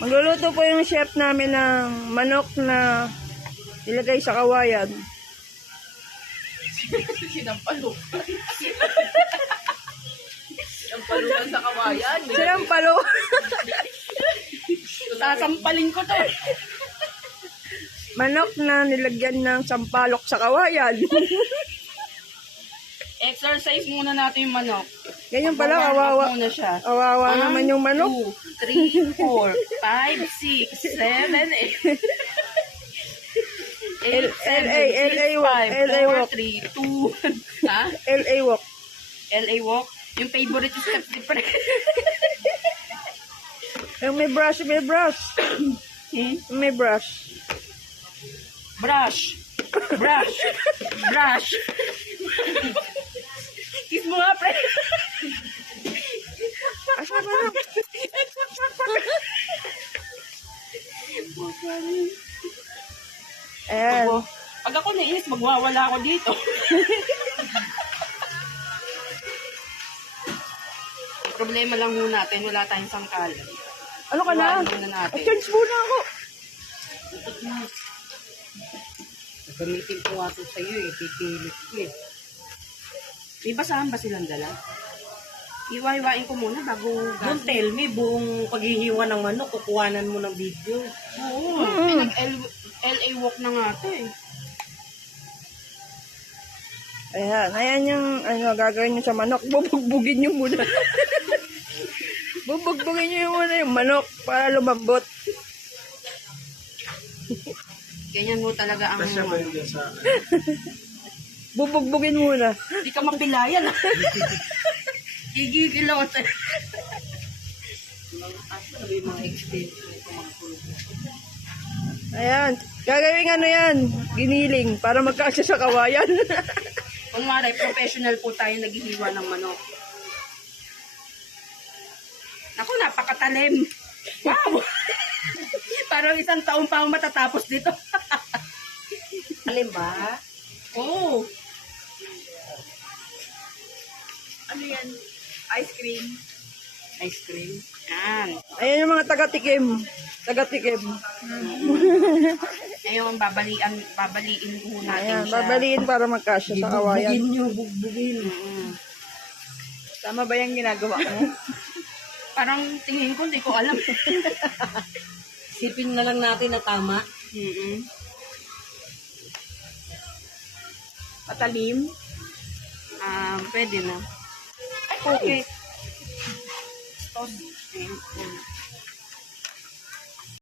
Magluluto po yung chef namin ng manok na ilagay sa kawayan. Sinampalo. Sinampalo lang sa kawayan. Sinampalo. Sasampalin ko to. Manok na nilagyan ng sampalok sa kawayan. Exercise muna natin yung manok. Ganyan pala, Warm up kawawa. muna siya. Kawawa naman yung manok. 2, 3, 4, 5, 6, 7, 8. LA walk. 4, 3, 2. Ha? LA walk. LA walk. Yung favorite steps ni Pre. Yung may brush, may brush. May brush. Brush. Brush. Brush. Kiss mo nga, Pre. Asa ba na? Ayan. Pag ako nainis, magwawala ako dito. Problema lang muna natin, wala tayong sangkalan. Ano ka na? Iwanan muna natin. Change muna ako. Gamitin ko nga ito sa'yo eh, pipilit ko eh. May basahan ba silang dala? Iwa-iwain ko muna bago Don't tell me, buong paghihiwa ng manok, kukuhanan mo ng video. Oo, pinag-LA walk na nga ito eh. Ayan. Ayan yung ano, gagawin nyo sa manok. Bubugbugin nyo muna. Bubugbugin nyo muna yung manok para lumambot. Ganyan mo talaga ang Bubugbugin muna. Hindi ka mapilayan ah. Gigigil ako sa... Ano yung mga extension nito mga kulog? Ayan. Gagawin ano yan. Giniling para magkasya sa kawayan. Kung maray, professional po tayo naghihiwa ng manok. Naku, napakatalim. Wow! Parang isang taon pa ako matatapos dito. Alim ba? Oo. Ano yan? Ice cream. Ice cream. Yan. Ayan yung mga taga-tikim. Taga-tikim. Ayun, babaliin po natin Ayan. siya. Babaliin para magkasya sa kawayan. Bugbugin nyo, bugbugin. Tama ba yung ginagawa mo? Parang tingin ko, hindi ko alam. Sipin na lang natin na tama. Patalim. Pwede na. Okay. Toast.